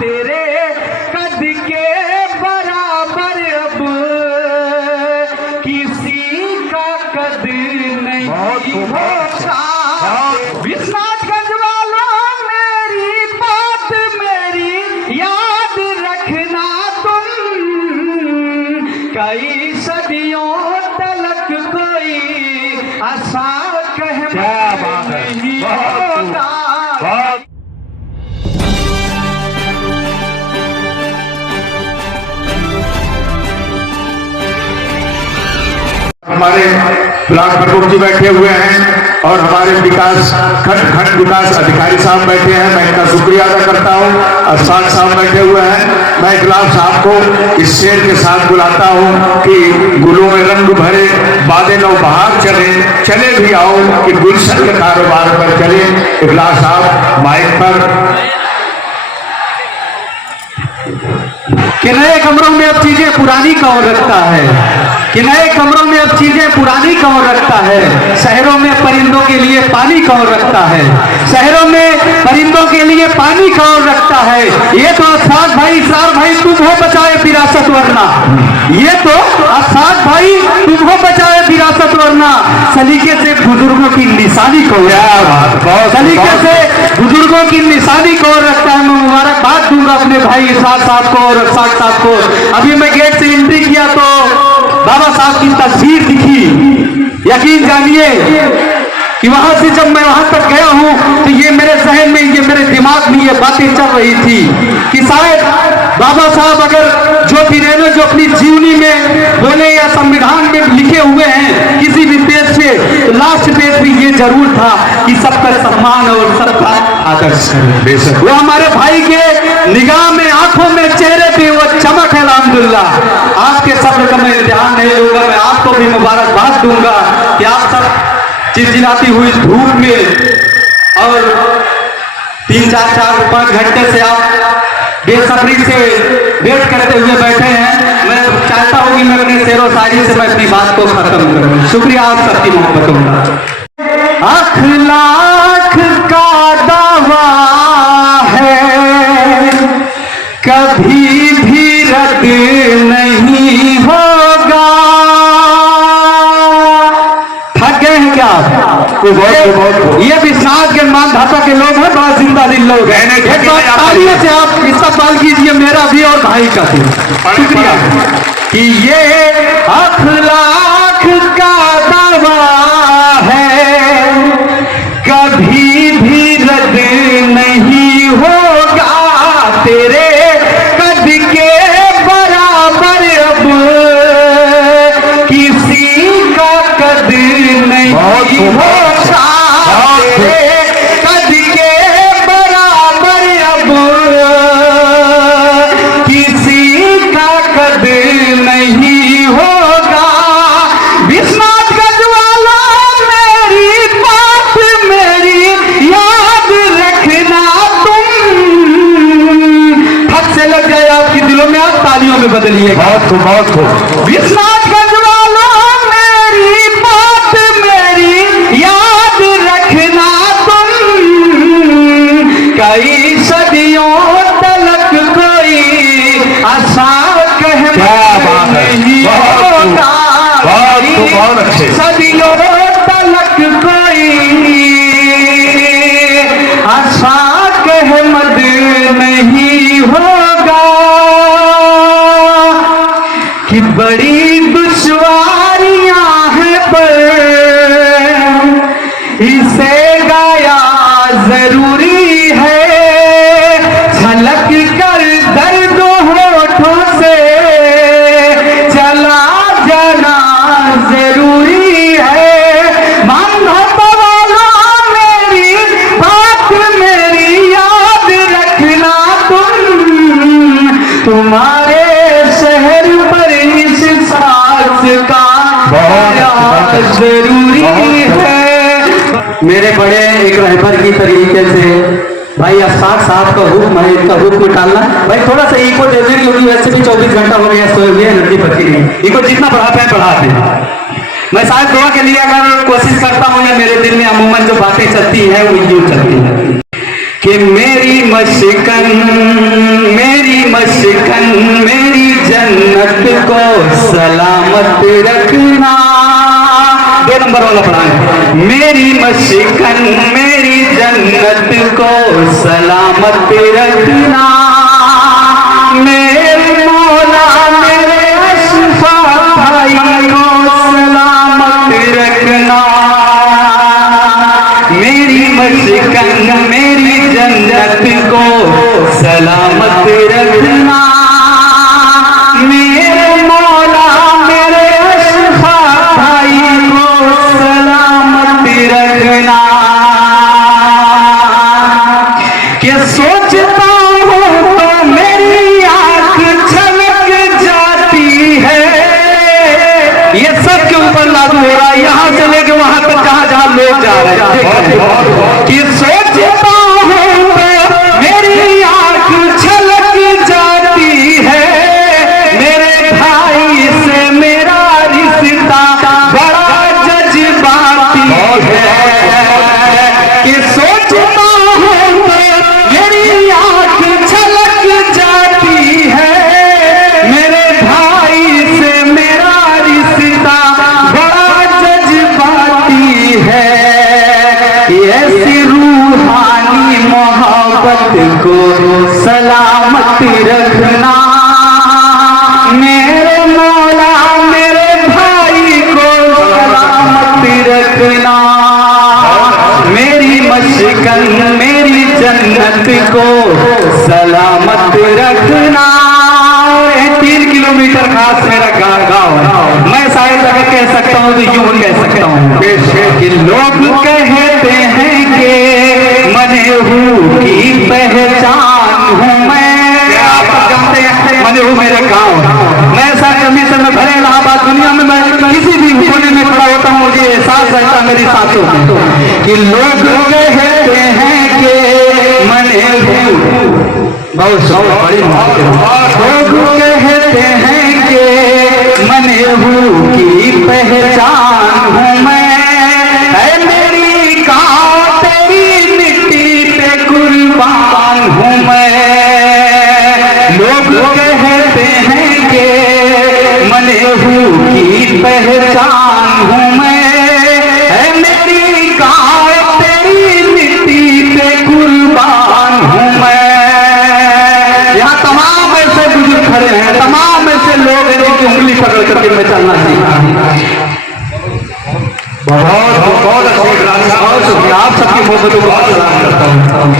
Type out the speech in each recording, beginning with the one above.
तेरे कद के बराबर अब किसी का कद नहीं होता। विश्वनाथगंज वालों मेरी बात मेरी याद रखना तुम, कई सदियों तलक कोई आशा कहना नहीं होता। हमारे ब्लॉक प्रमुख जी बैठे हुए हैं और हमारे विकास खंड विकास अधिकारी साहब बैठे हैं, मैं इनका शुक्रिया अदा करता हूं। अफसार साहब बैठे हुए हैं। मैं गुलाब साहब को इस शेर के साथ बुलाता हूं कि गुलों में रंग भरे बादे नौ बहार चले, चले भी आओ कि गुलशन के कारोबार पर चले। गुलाब साहब माइक पर। कि नए कमरों में अब चीजें पुरानी कौन रखता है, कि नए कमरों में अब चीजें पुरानी कौन रखता है। शहरों में परिंदों के लिए पानी कौन रखता है, शहरों में परिंदों के लिए पानी कौन रखता है। ये तो अफसाद भाई इसार भाई तुम हो बचाए विरासत वरना, ये तो अफसाद भाई तुम हो बचाए विरासत वरना। सलीके से बुजुर्गों की निशानी कौन, सलीके से बुजुर्गों की निशानी कौन रखता है। मैं मुबारकबाद दूंगा अपने भाई इसार साहब को और अफसाद साहब को। अभी मैं गेट से एंट्री किया तो बाबा साहब की तस्वीर दिखी। यकीन जानिए कि वहां से जब मैं वहां तक गया हूं तो ये मेरे जहन में, ये मेरे दिमाग में ये बातें चल रही थी कि शायद बाबा साहब अगर जो भी रहने जो अपनी जीवनी में बोले या संविधान में लिखे हुए हैं किसी भी पेज पे, तो लास्ट पेज पे ये जरूर था कि सबका सम्मान और सबका आदर्श करें। वो हमारे भाई के निगाह में, आंखों में, चेहरे पे वो चमक है। अल्हम्दुलिल्लाह आपके सब्र का मैं ध्यान नहीं लूंगा। मैं आपको भी मुबारकबाद दूंगा कि आप सब चिलचिलाती हुई धूप में और 3-4 घंटे से आप बेसब्री से वेट करते हुए बैठे हैं। मैं चाहता हूं कि मैं अपने शेरो शायरी से मैं अपनी बात को खत्म करूं। शुक्रिया आप सबकी मोहब्बतों का। अखलाक का दावा है कभी भी रद्द नहीं होगा। थक गए हैं क्या? ये विश्वनाथ के मानधाता के लोग हैं, बड़ा जिंदा दिल लोग हैं। तालियों से आप इस्तेमाल कीजिए मेरा भी और भाई का भी। शुक्रिया कि ये अखलाक का दावा है कभी भी रद्द नहीं होगा। तेरे कद के बराबर अब किसी का कद नहीं होता। तेरे कद के बराबर अब किसी का कद नहीं होगा। विश्वनाथगंज वाला मेरी बात मेरी याद रखना तुम। फट से लग जाए आपके दिलों में, आप तालियों में बदलिए। बहुत खूब। विश्वनाथगंज वाला मेरी बात मेरी याद रखना तुम, कई सदियों तलक कोई आशा कहना नहीं होता। सदियों तलक कोई आशा कहमद नहीं होगा। कि बड़ी दुश्वारियां हैं पर इसे गाया जरूरी है। झलक कर दर्द होठों से चला जाना जरूरी है। मानधाता वाला मेरी बात मेरी याद रखना तुम, तुम्हारे शहर पर इस सांस का जरूरी है। मेरे बड़े एक रहबर की तरीके से भाई अफसार साहब का हुक्म है, इनका हुक्म टालना। भाई थोड़ा सा इको दे दें क्योंकि वैसे भी 24 घंटा हो गया सोए हुए, नदी बची नहीं। इको जितना बढ़ाते हैं बढ़ाते हैं। मैं शायद दुआ के लिए अगर कोशिश करता हूँ या मेरे दिल में अमूमन जो बातें चलती है वो यूं चलती है कि मेरी मशकन मेरी जन्नत को सलामत रखना। 2 नंबर वाला पढ़ाएं। मेरी मशकन मेरी जन्नत को सलामत रखना। मेरे मौला मेरे अशफाक भाई को सलामत रखना। मेरी मशकन मेरी जन्नत को सलामत रखना। मेरे मौला मेरे अशफाक भाई को सलामत रखना। कि सोचता हूँ तो मेरी आंख छलक जाती है। ये सब के ऊपर लागू हो रहा है, यहां से लेके वहां तक जहां लोग जा रहे हैं। कि सोचता हूं तो मेरी आंख छलक जाती है। मेरे भाई से मेरा रिश्ता बड़ा जज्बाती है। कि सोचता हूं तो मेरी आंख छलक जाती है। मेरे भाई से मेरा रिश्ता बड़ा जज्बाती है। ऐसी रूहानी मोहब्बत को सलामत रखना। मेरे मौला मेरे भाई को सलामत रखना। मेरी मशकन मेरी जन्नत को सलामत रखना। 3 किलोमीटर खास मेरा गाँव। मैं शायद अगर कह सकता हूँ तो यूं कह सकता हूँ कि लोग कहते हैं कि मनेहू की पहचान हूँ मैं। आप जानते हैं मनेहू मेरे गाँव। मैं ऐसा कमी से मैं भरे इलाहाबाद दुनिया में मैं किसी भी कोने में खड़ा होता हूँ, मुझे एहसास रहता मेरी सांसों में कि लोग कहते हैं कि मनेहू बहुत बड़ी लोग कहते हैं कि मनेहू की पहचान हूँ मैं। मेरी गाँव तेरी मिट्टी पे कुर्बान हूँ मैं। लोग कहते हैं कि मनेहू की पहचान हूँ मैं। मेरी गाँव तेरी मिट्टी पे कुर्बान हूँ मैं। यहाँ तमाम ऐसे बुजुर्ग खड़े हैं, तमाम ऐसे लोग हैं जिनकी उंगली पकड़ करके मैं चलना चाहिए। बहुत शुक्रिया, आप सबकी मोहब्बतों को सलाम करता हूँ।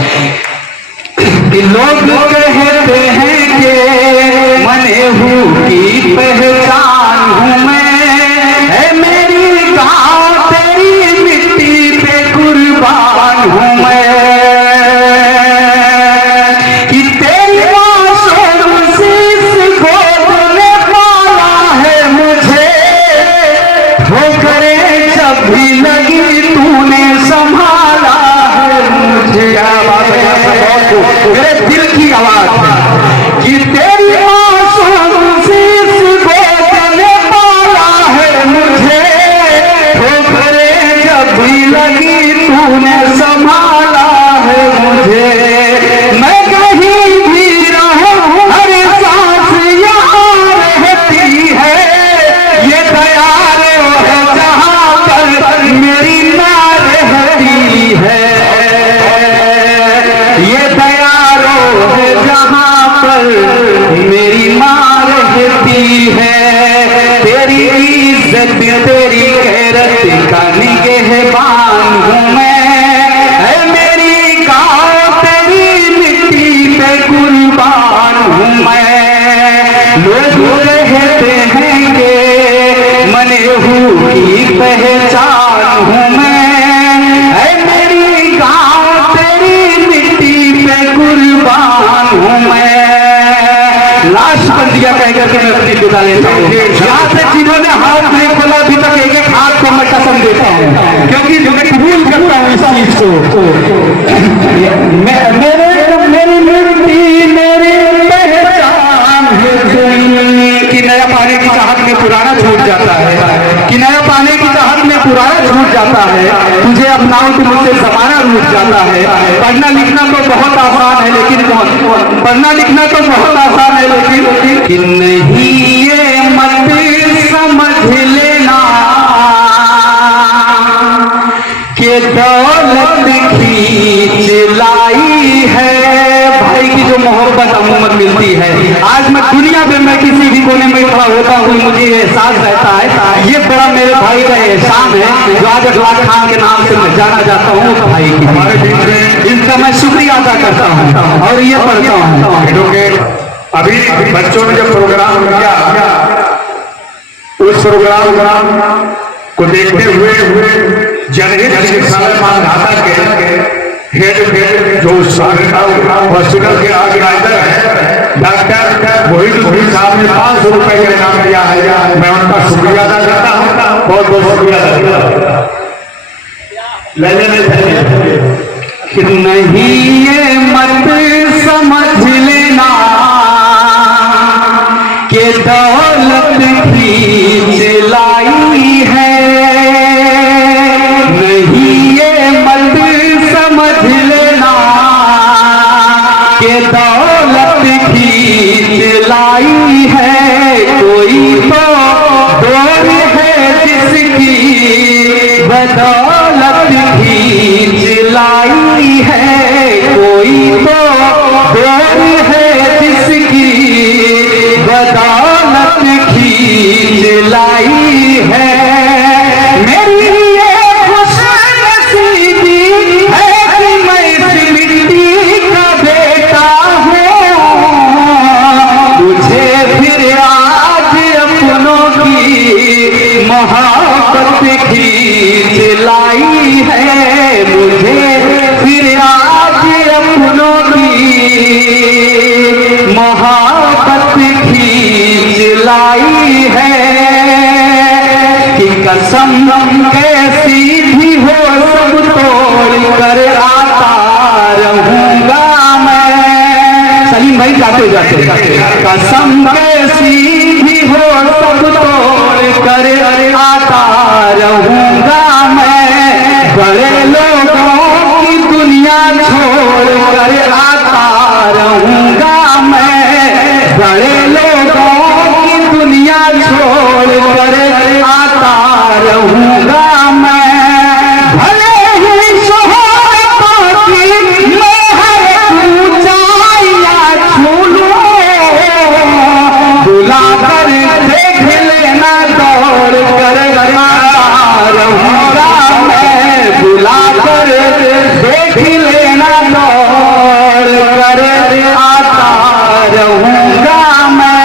कि लोग कहते हैं कि मनेहू की पहचान हूँ मैं। मेरी गाँव तेरी मिट्टी पे कुर्बान हूँ मैं। कि तेरी मासूम शीश गोद में पाला है मुझे। ठोकरें जब भी लगी तूने संभाला है मुझे। क्या बात है, मेरे दिल की आवाज है कि तेरी मासूम शीश गोद में पाला है मुझे। ठोकरें जब भी लगी तूने संभाला है मुझे। मैं कहीं भी रहूं हर सांस यहाँ रहती है। ये दयार है जहाँ पर मेरी माँ रहती है। ये दयारो है जहाँ पर मेरी माँ रहती है। तेरी इज्जत तेरी गैरत का निगहबान हूँ मैं। मेरी गाँव तेरी मिट्टी पे कुर्बान हूँ मैं। लोग कहते हैं कि मनेहू की पहचान हूँ मैं। मेरी गाँव तेरी मिट्टी पे कुर्बान हूँ मैं। लास्ट बंदिया कह करके मैं अपनी विदा लेता हूँ। यहाँ से जिन्होंने हाथ नहीं खोला अभी तक एक एक हाथ को मैं कसम देता हूँ, क्योंकि जो मैं कबूल करता हूँ इस चीज को। मेरी मिट्टी मेरी पहचान है कि नया पाने की चाहत में पुराना छूट जाता है। कि नया पाने की चाहत में पुराना छूट जाता है, तुझे अपनाऊं तो मुझसे जमाना रूठ जाता है। पढ़ना लिखना तो बहुत आसान है लेकिन पढ़ना लिखना तो बहुत आसान है लेकिन कि नहीं ये मत समझ लेना कि दौलत खींच लाई है। भाई की जो मोहब्बत अमूमन मिलती है, आज मैं दुनिया में मैं किसी भी कोने में खड़ा होता हूँ, मुझे एहसास रहता है ये बड़ा मेरे भाई का एहसान है जो आज अखलाक खान के नाम से मैं जाना जाता हूँ। भाई की हमारे बीच में इनका मैं शुक्रिया अदा करता हूँ और ये पढ़ता हूँ। क्योंकि अभी बच्चों ने जो प्रोग्राम किया उस प्रोग्राम को देखते हुए जनहित चिकित्सालय मानधाता के हेड जो हॉस्पिटल के ऑर्गेनाइजर है डॉक्टर मोहित साहब ने 500 रुपए का इनाम दिया है। मैं उनका शुक्रिया अदा करता हूँ, बहुत बहुत शुक्रिया अदा करता हूँ। कि नहीं ये मत समझ लेना कि दौलत खींच लाई है, नहीं ये मत समझ लेना कि दौलत खींच लाई है। कोई तो दौर है जिसकी बदौलत खींच लाई है, कोई तो दौर है जिसकी बदौलत खींच लाई है। मेरी ये खुशनसीबी है कि मैं इस मिट्टी का बेटा हूँ, मुझे फिर आज अपनों की मोहब्बत खींच लाई है, मुझे फिर आज अपनों की मोहब्बत खींच लाई है। कि कसम कैसी भी हो सब तोड़ कर आता रहूंगा मैं। सलीम भाई जाते जाते कसम कैसी भी हो सब तोड़ कर आता रहूंगा मैं। बड़े लोगों की दुनिया छोड़ कर आता रहूंगा मैं, बड़े लोगों की दुनिया छोड़ कर आता रहूंगा मैं। भले ही शोहरतों की मैं हर ऊंचाइयां छू लूं, बुला कर देख लेना दौड़ कर आता रहूंगा मैं, बुला कर देख लेना दौड़ कर आता रहूंगा मैं।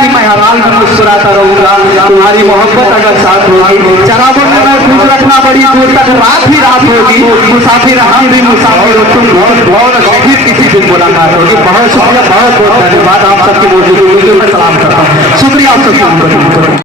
कि मैं हर हाल में मुस्कुराता रहूंगा, तुम्हारी मोहब्बत अगर साथ होगी। चरागों में मैं खुश रखना बड़ी दूर तक रात ही रात होगी, मुसाफिर हम भी मुसाफिर हो तुम बहुत फिर किसी दिन मुलाकात होगी। बहुत शुक्रिया, बहुत बहुत धन्यवाद आप सबकी मौजूदगी में सलाम करता हूँ। शुक्रिया आप सबकी।